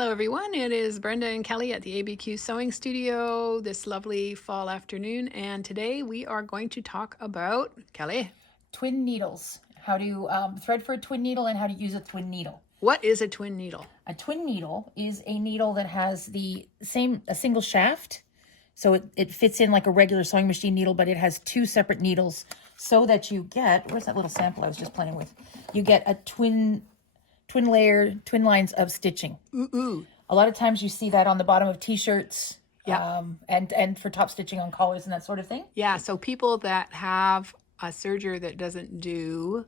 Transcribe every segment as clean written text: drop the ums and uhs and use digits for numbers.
Hello everyone, it is Brenda and Kelley at the ABQ Sewing Studio this lovely fall afternoon, and today we are going to talk about, Kelley, twin needles. How to thread for a twin needle and how to use a twin needle. what is a twin needle? A twin needle is a needle that has a single shaft. So it fits in like a regular sewing machine needle, but it has two separate needles so that you get, where's that little sample I was just playing with? You get a twin lines of stitching. Ooh. A lot of times you see that on the bottom of t-shirts. Yeah. And for top stitching on collars and that sort of thing. Yeah, so people that have a serger that doesn't do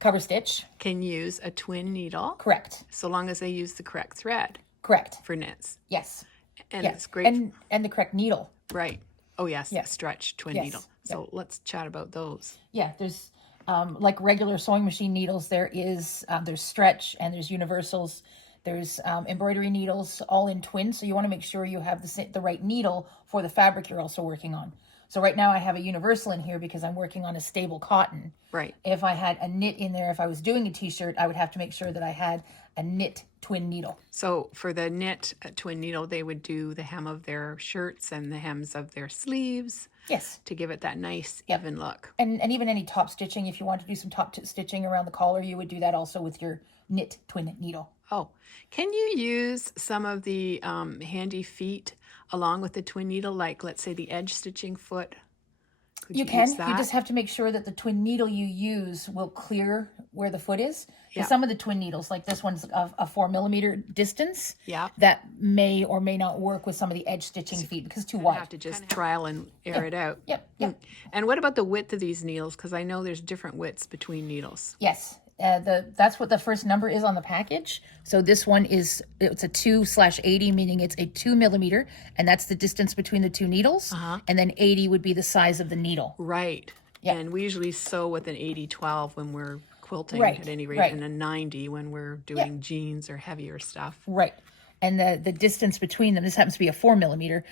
Cover stitch. can use a twin needle. Correct. So long as they use the correct thread. Correct. For knits. Yes. And yes. It's great. And the correct needle. Right. Oh yes, stretch twin needle. So let's chat about those. Yeah, there's like regular sewing machine needles, there's stretch and there's universals. There's embroidery needles, all in twin. So you want to make sure you have the right needle for the fabric you're also working on. So right now I have a universal in here because I'm working on a stable cotton. Right. If I had a knit in there, if I was doing a t-shirt, I would have to make sure that I had a knit twin needle. So for the knit twin needle, they would do the hem of their shirts and the hems of their sleeves. Yes. To give it that nice, even look. And even any top stitching, if you want to do some top stitching around the collar, you would do that also with your knit twin needle. Oh, can you use some of the handy feet along with the twin needle, like let's say the edge stitching foot? You can. You just have to make sure that the twin needle you use will clear where the foot is. Yeah. Some of the twin needles, like this one's a 4mm distance. Yeah. That may or may not work with some of the edge stitching feet because it's too wide. You have to just trial and air it out. Yep. And what about the width of these needles? Because I know there's different widths between needles. Yes. That's what the first number is on the package. So this one it's a 2/80, meaning it's a 2mm, and that's the distance between the two needles. And then 80 would be the size of the needle. Right. Yeah. And we usually sew with an 80/12 when we're quilting at any rate, and a 90 when we're doing jeans or heavier stuff. Right. And the distance between them, this happens to be a 4mm.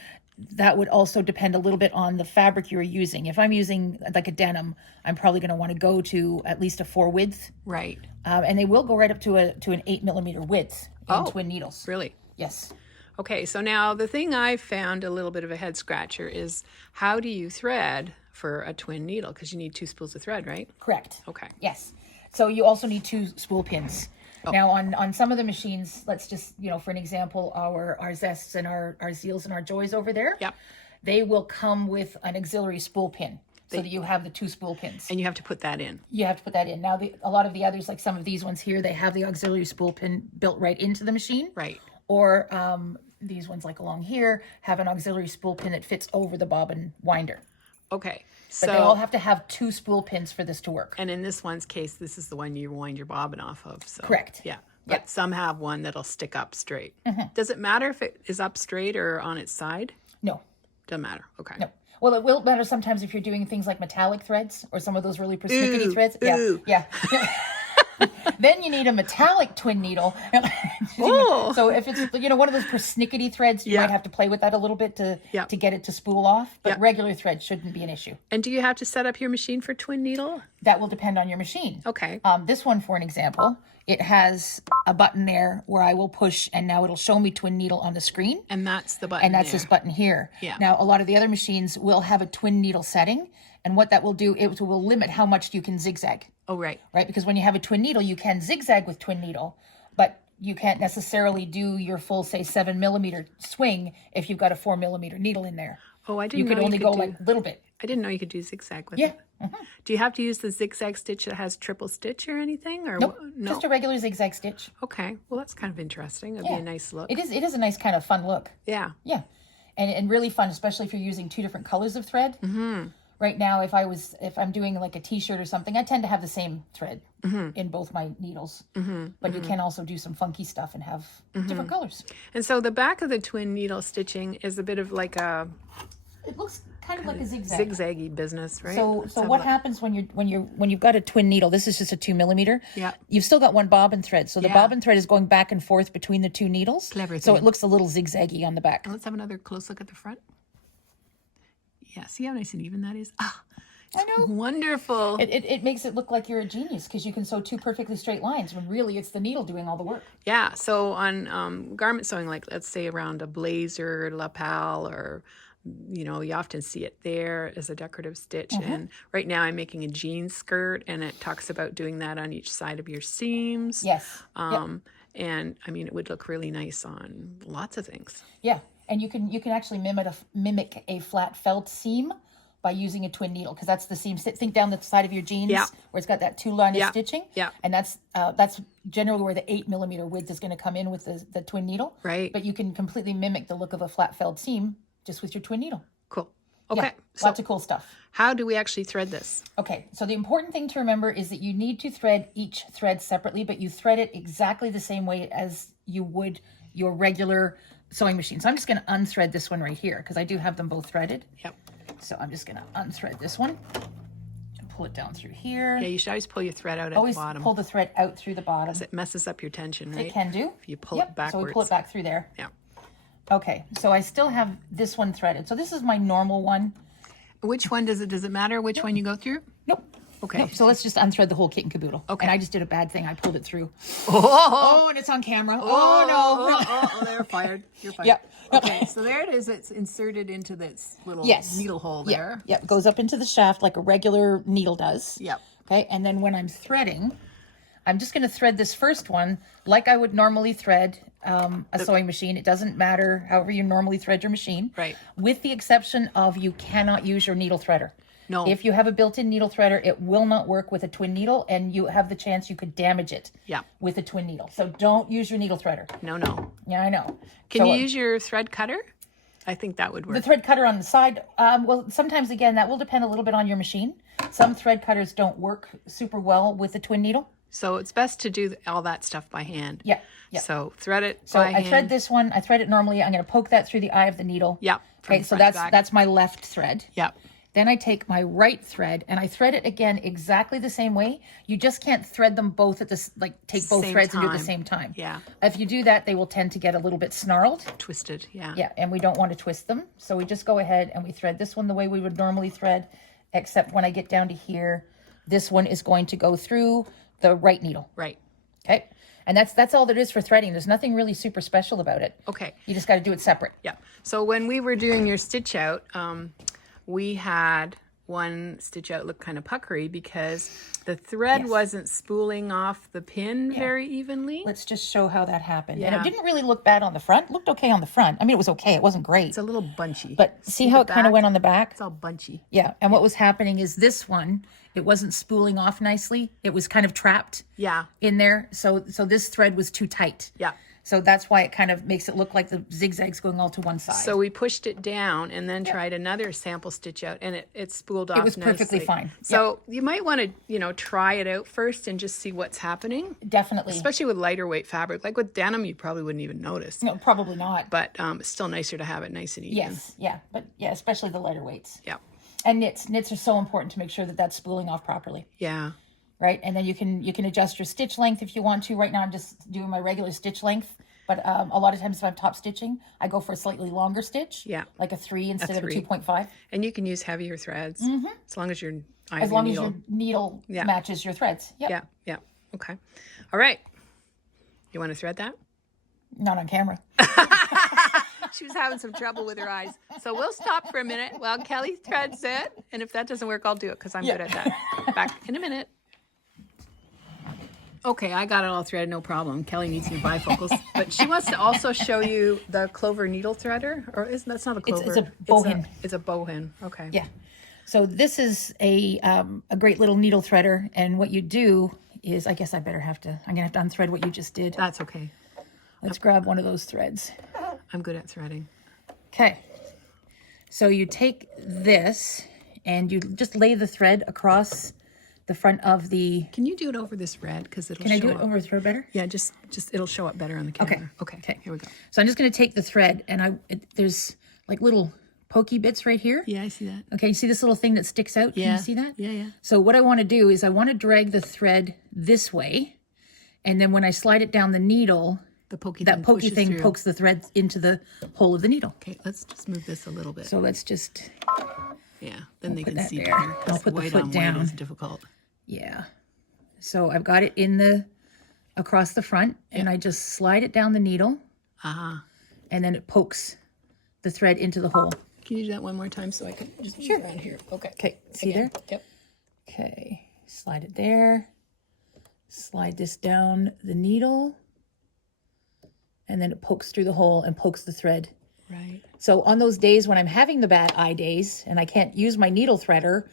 That would also depend a little bit on the fabric you're using. If I'm using like a denim, I'm probably going to want to go to at least a 4 width. Right. And they will go right up to an 8mm width in twin needles. Really? Yes. Okay, so now the thing I found a little bit of a head scratcher is how do you thread for a twin needle? Because you need 2 spools of thread, right? Correct. Okay. Yes. So you also need 2 spool pins. Now on some of the machines, let's just, for an example, our Zests and our Zeals and our Joys over there. Yep. They will come with an auxiliary spool pin so that you have the 2 spool pins. And you have to put that in. You have to put that in. Now, a lot of the others, like some of these ones here, they have the auxiliary spool pin built right into the machine. Right. Or these ones like along here have an auxiliary spool pin that fits over the bobbin winder. Okay. But they all have to have 2 spool pins for this to work. And in this one's case, this is the one you wind your bobbin off of. So, correct. Yeah. But some have one that'll stick up straight. Does it matter if it is up straight or on its side? No. Doesn't matter. Okay. No. Well, it will matter sometimes if you're doing things like metallic threads or some of those really persnickety threads. Yeah. Then you need a metallic twin needle. So if it's one of those persnickety threads, you might have to play with that a little bit to get it to spool off. But regular thread shouldn't be an issue. And do you have to set up your machine for twin needle? That will depend on your machine. Okay. This one, for an example, it has a button there where I will push, and now it'll show me twin needle on the screen. And that's the button. And that's this button here. Yeah. Now, a lot of the other machines will have a twin needle setting. And what that will do, it will limit how much you can zigzag. Oh, right. Right? Because when you have a twin needle, you can zigzag with twin needle, but you can't necessarily do your full, say, 7mm swing if you've got a 4mm needle in there. Oh, I didn't know you could only go like a little bit. I didn't know you could do zigzag with it. Do you have to use the zigzag stitch that has triple stitch or anything? Or Nope. No, just a regular zigzag stitch. Okay. Well, that's kind of interesting. It'd be a nice look. It is a nice kind of fun look. Yeah. Yeah. And really fun, especially if you're using 2 different colors of thread. Right now, if I'm doing like a t-shirt or something, I tend to have the same thread in both my needles. But you can also do some funky stuff and have different colors. And so the back of the twin needle stitching is a bit of like a... It looks kind of like a zigzag. Zigzaggy business, right? So what happens when you've got a twin needle? This is just a 2mm. Yeah. You've still got one bobbin thread, so the bobbin thread is going back and forth between the 2 needles. Clever So thing. it looks a little zigzaggy on the back. Let's have another close look at the front. Yeah, see how nice and even that is? Ah, I know. Wonderful. It makes it look like you're a genius because you can sew two perfectly straight lines when really it's the needle doing all the work. Yeah. So on garment sewing, like let's say around a blazer, lapel, or you often see it there as a decorative stitch. And right now I'm making a jean skirt, and it talks about doing that on each side of your seams. Yes. And I mean, it would look really nice on lots of things. Yeah. And you can actually mimic a flat felt seam by using a twin needle, because that's the seam. Think down the side of your jeans where it's got that 2-line of stitching. Yeah. And that's generally where the 8mm width is going to come in with the twin needle. Right. But you can completely mimic the look of a flat felt seam just with your twin needle. Cool. Okay. Yeah, So lots of cool stuff. how do we actually thread this? Okay, so the important thing to remember is that you need to thread each thread separately, but you thread it exactly the same way as you would your regular sewing machine. So I'm just going to unthread this one right here because I do have them both threaded. Yep. So I'm just going to unthread this one and pull it down through here. Yeah, you should always pull your thread out at Always the bottom. pull the thread out through the bottom. It messes up your tension, right? It can do. If you pull it backwards. So we pull it back through there. Yeah. Okay, so I still have this one threaded. So this is my normal one. Which one does it matter which one you go through? Nope. Okay. Nope. So let's just unthread the whole kit and caboodle. Okay. And I just did a bad thing. I pulled it through. Oh, And it's on camera. Oh no. Oh, they're fired. You're fired. Yep. Okay, so there it is. It's inserted into this little needle hole there. Yep. Goes up into the shaft like a regular needle does. Yep. Okay. And then when I'm threading, I'm just going to thread this first one like I would normally thread a sewing machine. It doesn't matter however you normally thread your machine. Right. With the exception of you cannot use your needle threader. No. If you have a built-in needle threader, it will not work with a twin needle, and you have the chance you could damage it with a twin needle. So don't use your needle threader. No. Yeah, I know. Can you use your thread cutter? I think that would work. The thread cutter on the side, well, sometimes, again, that will depend a little bit on your machine. Some thread cutters don't work super well with a twin needle. So it's best to do all that stuff by hand. Yeah. So thread it So by I hand. thread this one. I thread it normally. I'm going to poke that through the eye of the needle. Yeah. Okay, so that's my left thread. Yeah. Then I take my right thread and I thread it again exactly the same way. You just can't thread them both at this, take both Same threads and do it at the time. same time. Yeah. If you do that, they will tend to get a little bit snarled. Twisted. Yeah. Yeah, and we don't want to twist them. So we just go ahead and we thread this one the way we would normally thread, except when I get down to here, this one is going to go through the right needle. Right. Okay. And that's all there is for threading. There's nothing really super special about it. Okay. You just got to do it separate. Yeah. So when we were doing your stitch out, we had one stitch out look kind of puckery because the thread wasn't spooling off the pin very evenly. Let's just show how that happened. Yeah. And it didn't really look bad on the front. It looked okay on the front. I mean, it was okay. It wasn't great. It's a little bunchy. But see how it kind of went on the back? It's all bunchy. Yeah. And what was happening is this one, it wasn't spooling off nicely. It was kind of trapped in there. So this thread was too tight. Yeah. So that's why it kind of makes it look like the zigzags going all to one side. So we pushed it down and then tried another sample stitch out, and it spooled off nicely. It was perfectly fine. So you might want to, try it out first and just see what's happening. Definitely. Especially with lighter weight fabric. Like with denim, you probably wouldn't even notice. No, probably not. But it's still nicer to have it nice and even. Yes. Yeah. But yeah, especially the lighter weights. Yeah. And knits are so important to make sure that that's spooling off properly. Yeah. Right. And then you can adjust your stitch length if you want to. Right now I'm just doing my regular stitch length. But a lot of times if I'm top stitching, I go for a slightly longer stitch. Yeah. Like a 3 instead of a 2.5. And you can use heavier threads as long as your as your needle matches your threads. Yep. Yeah. Okay. All right. You want to thread that? Not on camera. She was having some trouble with her eyes. So we'll stop for a minute while Kelley threads it. And if that doesn't work, I'll do it because I'm good at that. Back in a minute. Okay, I got it all threaded, no problem. Kelley needs new bifocals. But she wants to also show you the clover needle threader. Or that's not a clover. It's a bohin. It's a bohin. Okay. Yeah. So this is a great little needle threader. And what you do is, I guess I'm going to have to unthread what you just did. That's okay. Let's grab one of those threads. I'm good at threading. Okay. So you take this and you just lay the thread across the front of the... Can you do it over this red? Because it'll Can I do it over the thread better? Yeah, just it'll show up better on the camera. Okay. Here we go. So I'm just going to take the thread and there's like little pokey bits right here. Yeah, I see that. Okay, you see this little thing that sticks out? Yeah. Can you see that? Yeah. So what I want to do is I want to drag the thread this way, and then when I slide it down the needle, that pokey thing pokes the thread into the hole of the needle. Okay, let's just move this a little bit. So let's just Yeah, then they put can that see there. better. I'll 'Cause put the white foot on down. white is difficult. Yeah. So I've got it in the, across the front, and I just slide it down the needle, and then it pokes the thread into the hole. Can you do that one more time so I can just move around here? Okay. Okay, see Again. there? Yep. Okay, slide it there. Slide this down the needle, and then it pokes through the hole and pokes the thread. Right. So on those days when I'm having the bad eye days and I can't use my needle threader,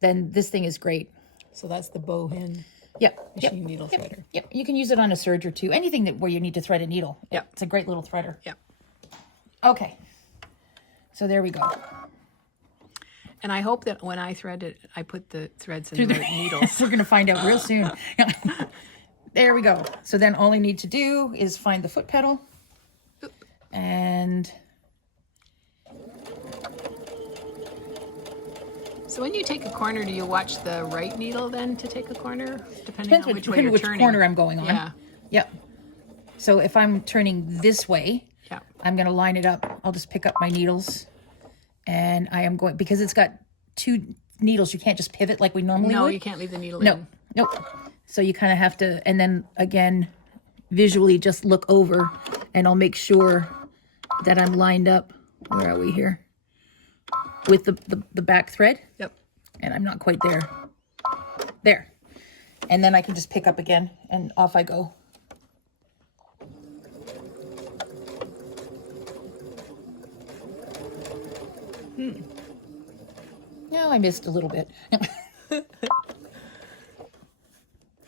then this thing is great. So that's the Bohin Yep. machine needle threader. Yep. You can use it on a serge or two. Anything that where you need to thread a needle. Yep. It's a great little threader. Yep. Okay. So there we go. And I hope that when I thread it, I put the threads in the right needles. We're going to find out real soon. There we go. So then all I need to do is find the foot pedal. And So when you take a corner, do you watch the right needle then to take a corner? Depending on which way you're which turning. corner I'm going on. Yeah. Yep. So if I'm turning this way, Yeah. I'm going to line it up. I'll just pick up my needles, and I am going, because it's got two needles, you can't just pivot like we normally No, would. you can't leave the needle No, in. nope. So you kind of have to, and then again, visually just look over, and I'll make sure that I'm lined up. Where are we here? With the back thread. Yep. And I'm not quite there. There. And then I can just pick up again, and off I go. No, I missed a little bit.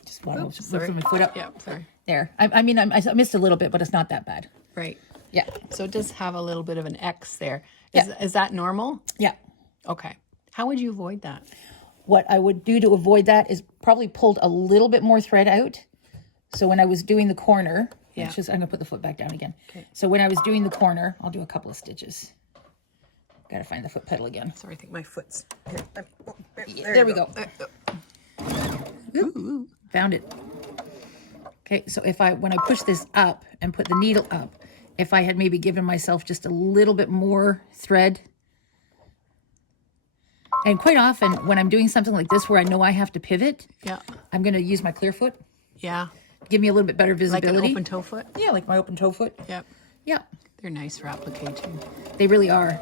Just want to Sorry. lift my foot up. Yeah, sorry. There. I mean, I missed a little bit, but it's not that bad. Right. Yeah. So it does have a little bit of an X there. Yeah. Is that normal? Yeah. Okay. How would you avoid that? What I would do to avoid that is probably pulled a little bit more thread out. So when I was doing the corner, Yeah. I'm going to put the foot back down again. Okay. So when I was doing the corner, I'll do a couple of stitches. Got to find the foot pedal again. Sorry, I think my foot's here. There we go. Ooh, found it. Okay, so when I push this up and put the needle up, if I had maybe given myself just a little bit more thread. And quite often when I'm doing something like this where I know I have to pivot, Yeah. I'm going to use my clear foot. Yeah. Give me a little bit better Like visibility. an open toe foot? Yeah, like my open toe foot. Yep. Yeah, They're nice for applique too. they really are.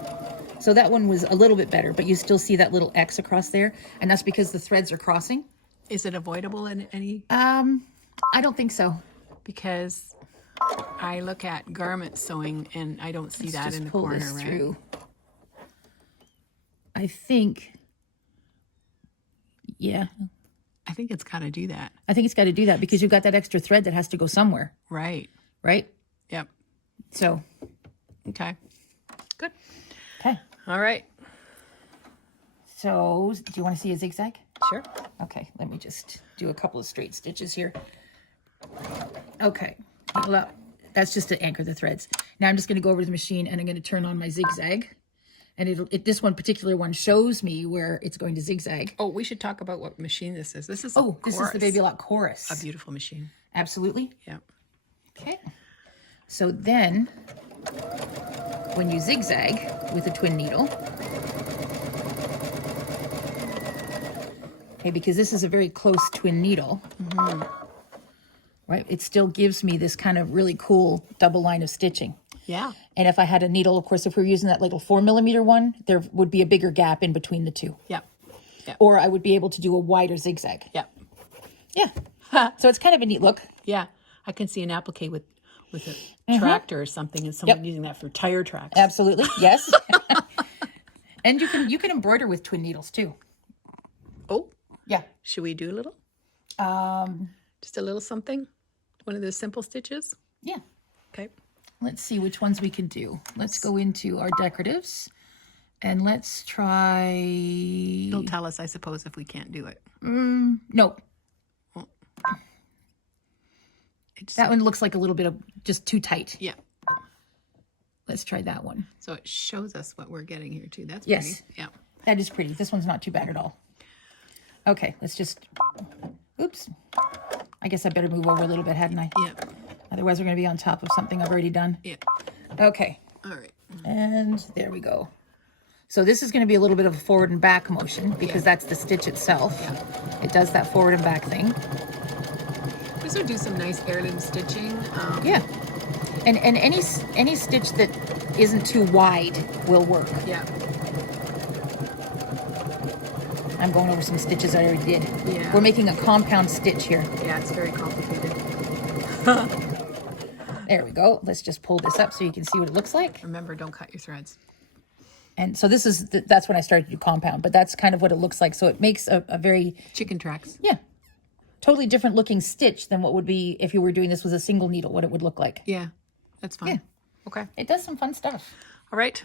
So that one was a little bit better, but you still see that little X across there. And that's because the threads are crossing. Is it avoidable in any? I don't think so. Because I look at garment sewing and I don't see that Just in the pull corner, this right? through. I think, yeah. I think it's got to do that. I think it's got to do that because you've got that extra thread that has to go somewhere, Right. right? Yep. So, Okay. Good. okay. All right. So, do you want to see a zigzag? Sure. Okay, let me just do a couple of straight stitches here. Okay, well, that's just to anchor the threads. Now I'm just going to go over to the machine and I'm going to turn on my zigzag. And this one particular one shows me where it's going to zigzag. Oh, we should talk about what machine this is. This is This is the Baby Lock Chorus. A beautiful machine. Absolutely. Yep. Okay. So then, when you zigzag with a twin needle, okay, because this is a very close twin needle, right? It still gives me this kind of really cool double line of stitching. Yeah. And if I had a needle, of course, if we were using that little 4mm one, there would be a bigger gap in between the two. Yep. Yep. Or I would be able to do a wider zigzag. Yep. Yeah. So it's kind of a neat look. Yeah. I can see an applique with a tractor or something and someone using that for tire tracks. Absolutely. Yes. And you can embroider with twin needles too. Oh, Yeah. should we do a little? Just a little something? One of those simple stitches? Yeah. Okay. Let's see which ones we can do. Let's go into our decoratives and let's try. It'll tell us, I suppose, if we can't do it. No, It's, that one looks like a little bit of just too tight. yeah. Let's try that one. So it shows us what we're getting here too. That's Yes. pretty. Yeah. That is pretty. This one's not too bad at all. Okay, let's just. Oops. I guess I better move over a little bit, hadn't I? Yeah. Otherwise, we're going to be on top of something I've already done. Yeah. Okay. All right. And there we go. So this is going to be a little bit of a forward and back motion because that's the stitch itself. It does that forward and back thing. This would do some nice heirloom stitching. Yeah. And any stitch that isn't too wide will work. Yeah. I'm going over some stitches I already did. Yeah. We're making a compound stitch here. Yeah, it's very complicated. There we go. Let's just pull this up so you can see what it looks like. Remember, don't cut your threads. And so this is, that's when I started to do compound, but that's kind of what it looks like. So it makes a very... Chicken tracks. Yeah. Totally different looking stitch than what would be if you were doing this with a single needle, what it would look like. Yeah, that's fine. Yeah. Okay. It does some fun stuff. All right.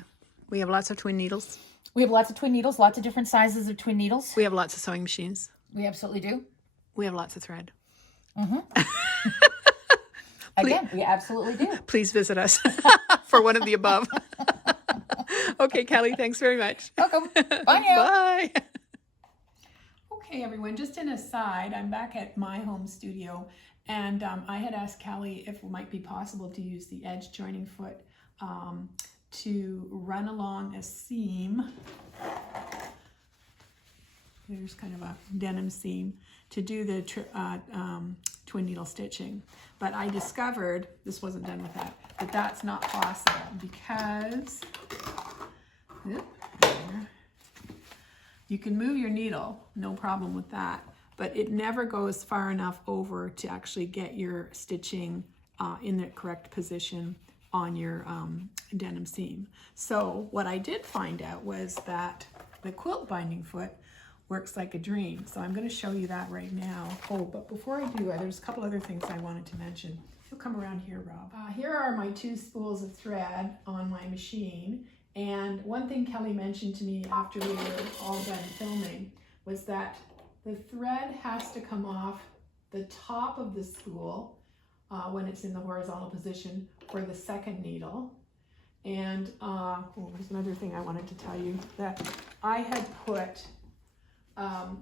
We have lots of twin needles. We have lots of twin needles, lots of different sizes of twin needles. We have lots of sewing machines. We absolutely do. We have lots of thread. Again, we absolutely do. Please visit us for one of the above. Okay, Kelley, thanks very much. Welcome. Bye now. Bye. Okay, everyone, just an aside, I'm back at my home studio, and I had asked Kelley if it might be possible to use the edge joining foot to run along a seam. There's kind of a denim seam to do the twin needle stitching. But I discovered, this wasn't done with that, but that's not possible because you can move your needle, no problem with that, but it never goes far enough over to actually get your stitching in the correct position on your denim seam. So what I did find out was that the quilt binding foot works like a dream. So I'm going to show you that right now. Oh, but before I do, there's a couple other things I wanted to mention. You'll come around here, Rob. Here are my 2 spools of thread on my machine. And one thing Kelley mentioned to me after we were all done filming was that the thread has to come off the top of the spool when it's in the horizontal position for the second needle. And there's another thing I wanted to tell you, that I had put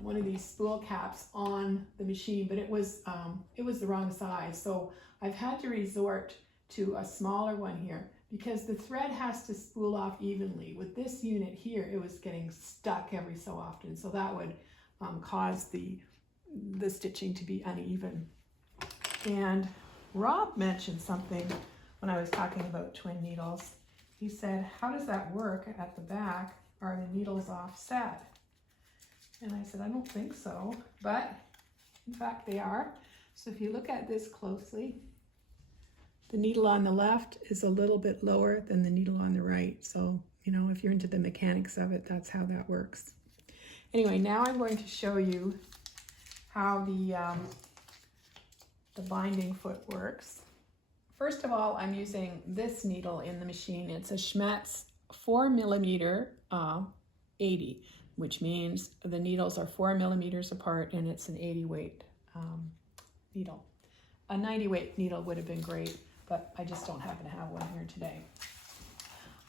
one of these spool caps on the machine, but it was the wrong size. So I've had to resort to a smaller one here because the thread has to spool off evenly. With this unit here, it was getting stuck every so often. So that would cause the stitching to be uneven. And Rob mentioned something when I was talking about twin needles. He said, how does that work at the back? Are the needles offset? And I said, I don't think so, but in fact they are. So if you look at this closely, the needle on the left is a little bit lower than the needle on the right. So, you know, if you're into the mechanics of it, that's how that works. Anyway, now I'm going to show you how the binding foot works. First of all, I'm using this needle in the machine. It's a Schmetz 4mm 80. Which means the needles are 4 millimeters apart and it's an 80 weight needle. A 90 weight needle would have been great, but I just don't happen to have one here today.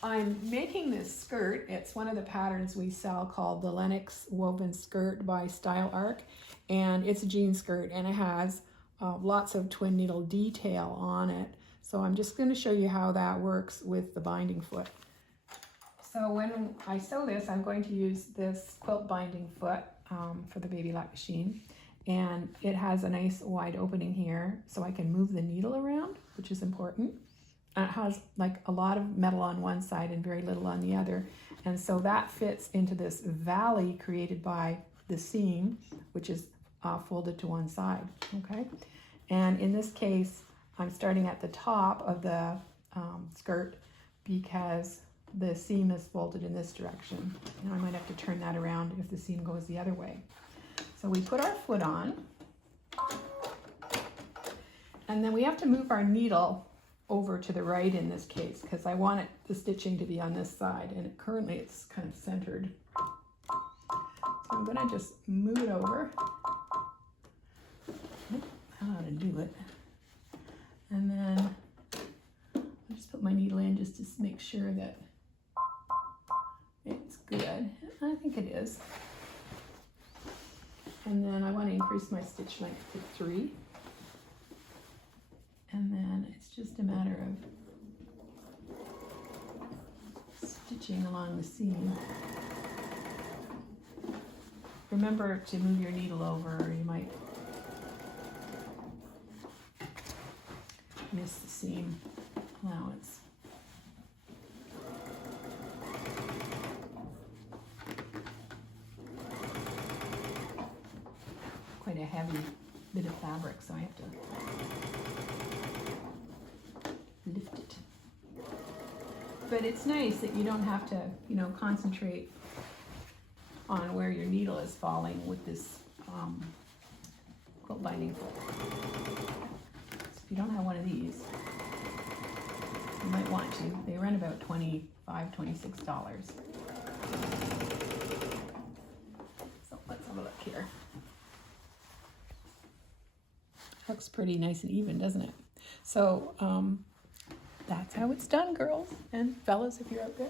I'm making this skirt. It's one of the patterns we sell called the Lennox Woven Skirt by StyleArc, and it's a jean skirt and it has lots of twin needle detail on it. So I'm just going to show you how that works with the binding foot. So when I sew this, I'm going to use this quilt binding foot for the baby lock machine. And it has a nice wide opening here so I can move the needle around, which is important. And it has like a lot of metal on one side and very little on the other. And so that fits into this valley created by the seam, which is folded to one side, okay? And in this case, I'm starting at the top of the skirt because the seam is folded in this direction. And I might have to turn that around if the seam goes the other way. So we put our foot on, and then we have to move our needle over to the right in this case because I want the stitching to be on this side, and currently it's kind of centered. So I'm going to just move it over. I don't know how to do it. And then I'll just put my needle in just to make sure that it's good. I think it is. And then I want to increase my stitch length to 3. And then it's just a matter of stitching stitching along the seam. Remember to move your needle over, or you might miss the seam allowance. Quite a heavy bit of fabric, so I have to lift it. But it's nice that you don't have to, concentrate on where your needle is falling with this quilt binding fold. So if you don't have one of these, you might want to. They run about $25, $26. So let's have a look here. Looks pretty nice and even, doesn't it? So that's how it's done, girls and fellas, if you're out there.